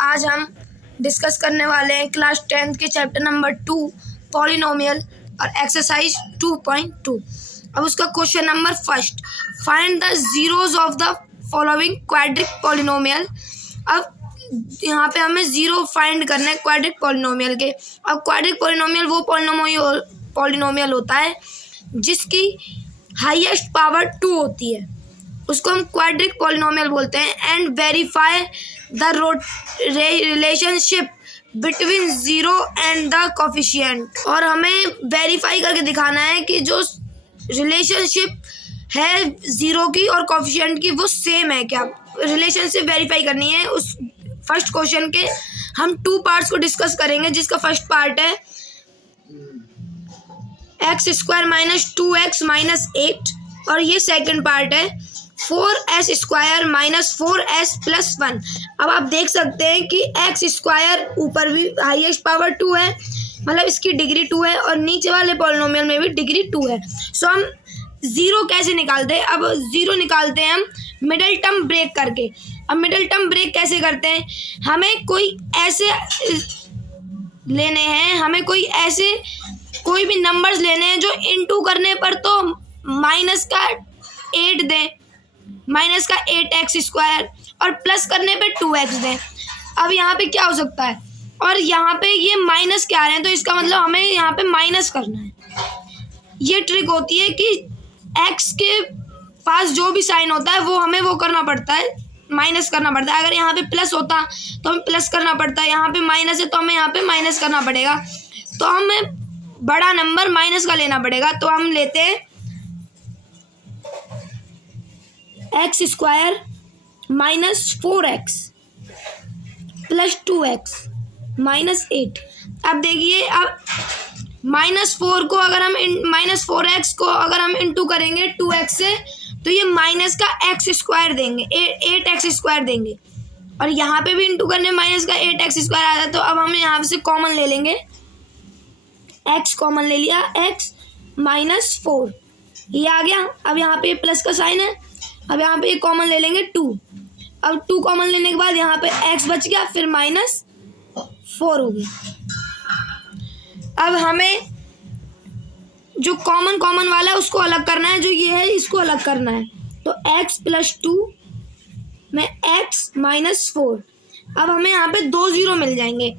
आज हम डिस्कस करने वाले हैं क्लास 10th के चैप्टर नंबर 2 पॉलिनोमियल और एक्सरसाइज 2.2। अब उसका question number first, find the zeros of the following quadric polynomial. अब यहाँ पे हमें जीरो फाइंड करना है क्वाड्रिक पॉलिनोमियल के। अब क्वाड्रिक पॉलिनोमियल वो पॉलिनोमियल होता है जिसकी हाईएस्ट पावर 2 होती है, उसको हम क्वाड्रिक पॉलिनोमियल बोलते हैं। And verify the relationship between zero and the coefficient. और हमें वेरीफाई करके दिखाना है कि जो रिलेशनशिप है जीरो की और कोफिशिएंट की वो सेम है क्या। रिलेशनशिप वेरीफाई करनी है। उस फर्स्ट क्वेश्चन के हम 2 पार्ट्स को डिस्कस करेंगे, जिसका फर्स्ट पार्ट है x² - 2x - 8 और ये सेकंड पार्ट है 4s² - 4s + 1। अब आप देख सकते हैं कि x² ऊपर भी हाईएस्ट पावर 2 है, मतलब इसकी डिग्री 2 है, और नीचे वाले पॉलिनोमियल में भी डिग्री 2 है। सो हम जीरो कैसे निकालते हैं? अब जीरो निकालते हैं हम मिडिल टर्म ब्रेक करके। अब मिडिल टर्म ब्रेक कैसे करते हैं? हमें कोई ऐसे लेने हैं, हमें कोई भी नंबर्स लेने हैं जो इनटू करने पर तो माइनस का 8 दें, माइनस का 8x² और प्लस करने पे 2x दें। अब यहाँ पे क्या हो सकता है, और यहाँ पे ये माइनस के आ रहे हैं तो इसका मतलब हमें यहाँ पे माइनस करना है। ये ट्रिक होती है कि x के पास जो भी साइन होता है वो हमें वो करना पड़ता है, माइनस करना पड़ता है। अगर यहाँ पे प्लस होता तो हमें प्लस करना पड़ता है, यहाँ पे माइनस है तो हमें यहाँ पे माइनस करना पड़ेगा। तो हमें बड़ा नंबर माइनस का लेना पड़ेगा। तो हम लेते हैं x² - 4x + 2x - 8। अब देखिए, अब -4 को अगर हम -4x को अगर हम इंटू करेंगे 2x से तो ये माइनस का x² देंगे, 8x² देंगे। और यहाँ पे भी इंटू करने माइनस का 8x² आता है। तो अब हम यहाँ से कॉमन ले लेंगे, x कॉमन ले लिया, x - 4 ये आ गया। अब यहाँ पे प्लस का साइन है, अब यहाँ पे कॉमन ले लेंगे 2। अब 2 कॉमन लेने के बाद यहाँ पे x बच गया, फिर -4 हो गया। अब हमें जो कॉमन वाला है उसको अलग करना है, जो ये है इसको अलग करना है। तो x + 2 में x - 4। अब हमें यहाँ पे 2 जीरो मिल जाएंगे।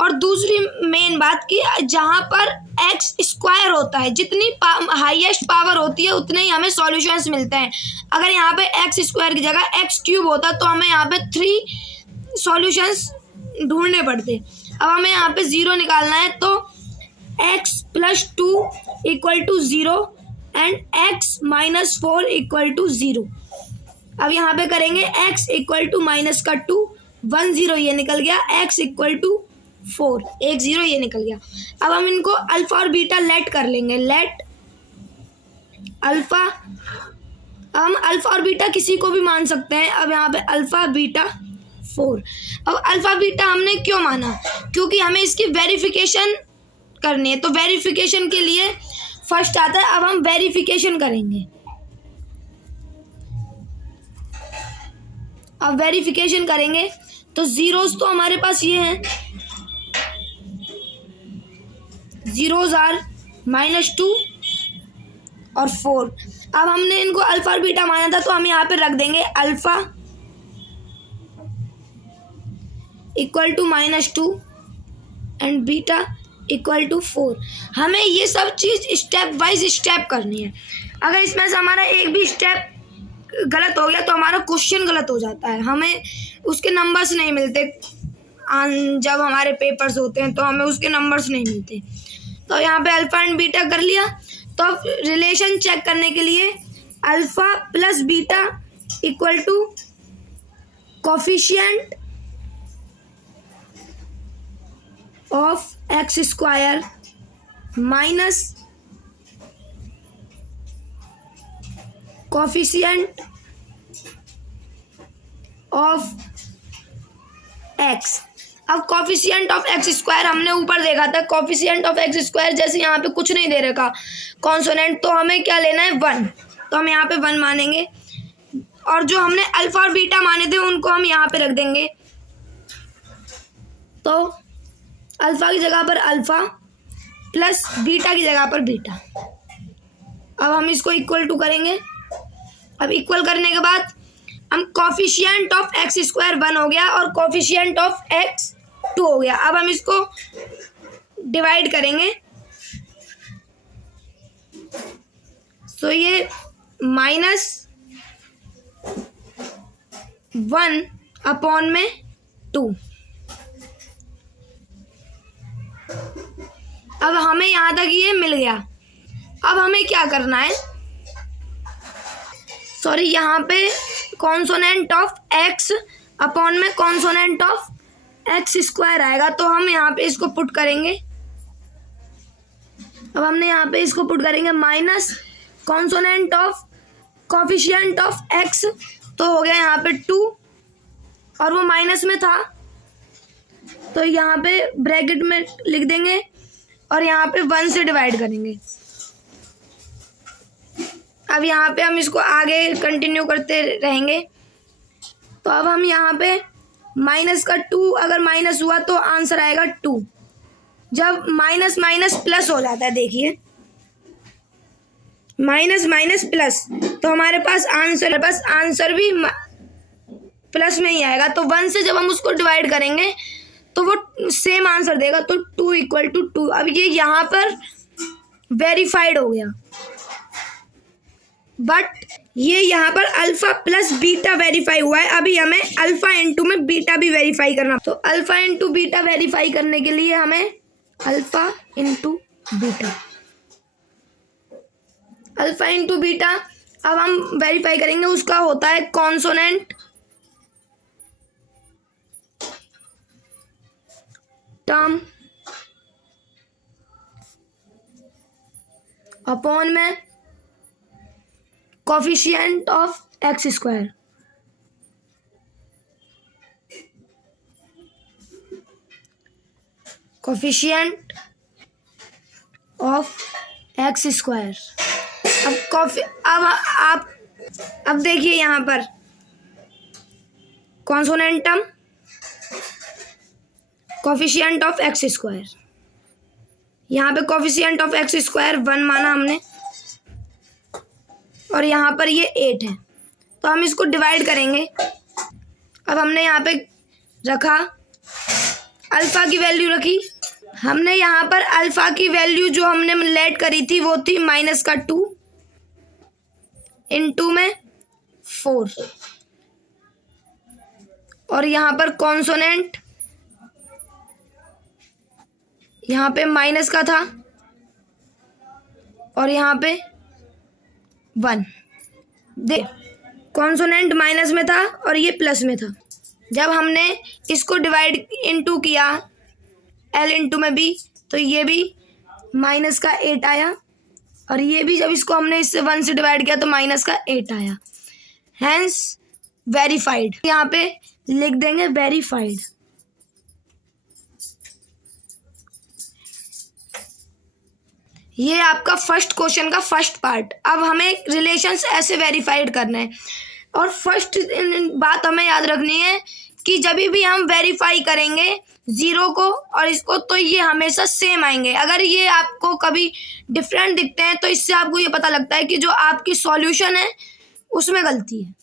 और दूसरी मेन बात कि जहाँ पर x² होता है, जितनी हाईएस्ट पावर होती है उतने ही हमें सॉल्यूशंस मिलते हैं। अगर यहाँ पे x² की जगह x³ होता तो हमें यहाँ पे 3 सॉल्यूशंस ढूंढने पड़ते। अब हमें यहाँ पे जीरो निकालना है, तो x + 2 = 0 एंड x - 4 = 0। अब यहाँ पे करेंगे x = -2 1 0 ये निकल गया, x = 4 1 0 ये निकल गया। अब हम इनको अल्फा और बीटा लेट कर लेंगे। लेट अल्फा, हम अल्फा और बीटा किसी को भी मान सकते हैं। अब यहाँ पे अल्फा बीटा 4। अब अल्फा बीटा हमने क्यों माना? क्योंकि हमें इसकी वेरिफिकेशन करनी है। तो वेरिफिकेशन के लिए फर्स्ट आता है, अब हम वेरिफिकेशन करेंगे। अब वेरिफिकेशन करेंगे तो जीरोस तो हमारे पास ये हैं, जीरोस आर -2 और 4। अब हमने इनको अल्फा और बीटा माना था तो हम यहाँ पे रख देंगे अल्फा = -2 एंड बीटा = 4। हमें ये सब चीज़ स्टेप बाइज स्टेप करनी है। अगर इसमें से हमारा एक भी स्टेप गलत हो गया तो हमारा क्वेश्चन गलत हो जाता है, हमें उसके नंबर्स नहीं मिलते। जब हमारे पेपर्स होते हैं तो हमें उसके नंबर्स नहीं मिलते। तो यहाँ पे अल्फा एंड बीटा कर लिया। तो अब रिलेशन चेक करने के लिए alpha + beta = coefficient of x² minus coefficient of x। अब कोफिशिएंट ऑफ x² हमने ऊपर देखा था। कोफिशिएंट ऑफ x² जैसे यहाँ पे कुछ नहीं दे रखा कॉन्सोनेंट, तो हमें क्या लेना है 1। तो हम यहाँ पे 1 मानेंगे। और जो हमने अल्फा और बीटा माने थे उनको हम यहाँ पे रख देंगे। तो अल्फ़ा की जगह पर अल्फ़ा प्लस बीटा की जगह पर बीटा। अब हम इसको इक्वल टू करेंगे। अब इक्वल करने के बाद हम कॉफिशिएंट ऑफ एक्स स्क्वायर 1 हो गया और कॉफिशिएंट ऑफ एक्स 2 हो गया। अब हम इसको डिवाइड करेंगे। तो ये -1/2। अब हमें यहाँ तक ये मिल गया। अब हमें क्या करना है, सॉरी, यहाँ पे कॉन्सोनेंट ऑफ एक्स अपॉन में कॉन्सोनेंट ऑफ एक्स स्क्वायर आएगा, तो हम यहाँ पे इसको पुट करेंगे। अब हमने यहाँ पे इसको पुट करेंगे minus consonant of coefficient of x, तो हो गया यहाँ पे 2 और वो माइनस में था तो यहाँ पे ब्रैकेट में लिख देंगे और यहाँ पे 1 से डिवाइड करेंगे। अब यहाँ पे हम इसको आगे कंटिन्यू करते रहेंगे। तो अब हम यहाँ पे माइनस का 2 अगर माइनस हुआ तो आंसर आएगा 2। जब माइनस माइनस प्लस हो जाता है, देखिए माइनस माइनस प्लस, तो हमारे पास आंसर भी प्लस में ही आएगा। तो 1 से जब हम उसको डिवाइड करेंगे तो वो सेम आंसर देगा, तो 2 = 2। अब ये यहाँ पर वेरीफाइड हो गया, बट ये यहाँ पर अल्फ़ा प्लस बीटा वेरीफाई हुआ है। अभी हमें अल्फ़ा इंटू में बीटा भी वेरीफाई करना। तो अल्फ़ा इंटू बीटा वेरीफाई करने के लिए हमें अल्फ़ा इंटू बीटा अब हम वेरीफाई करेंगे। उसका होता है कॉन्सोनेंट टर्म अपॉन में coefficient of x square. Coefficient of x square. अब देखिए यहाँ पर consonant term coefficient of x square. यहाँ पे कोफिशिएंट ऑफ एक्स स्क्वायर 1 माना हमने और यहाँ पर ये 8 है, तो हम इसको डिवाइड करेंगे। अब हमने यहाँ पे रखा अल्फ़ा की वैल्यू रखी। हमने यहाँ पर अल्फ़ा की वैल्यू जो हमने लेट करी थी वो थी -2 इंटू में 4 और यहाँ पर कॉन्सोनेंट यहाँ पे माइनस का था और यहाँ पे 1। देख, कॉन्सोनेंट माइनस में था और ये प्लस में था। जब हमने इसको डिवाइड इंटू किया L इंटू में B, तो ये भी माइनस का 8 आया और ये भी जब इसको हमने इससे 1 से डिवाइड किया तो माइनस का 8 आया। हैंस वेरीफाइड, यहाँ पे लिख देंगे वेरीफाइड। ये आपका फर्स्ट क्वेश्चन का फर्स्ट पार्ट। अब हमें रिलेशंस ऐसे वेरीफाइड करना है और फर्स्ट बात हमें याद रखनी है कि जब भी हम वेरीफाई करेंगे 0 को और इसको, तो ये हमेशा सेम आएंगे। अगर ये आपको कभी डिफरेंट दिखते हैं तो इससे आपको ये पता लगता है कि जो आपकी सॉल्यूशन है उसमें गलती है।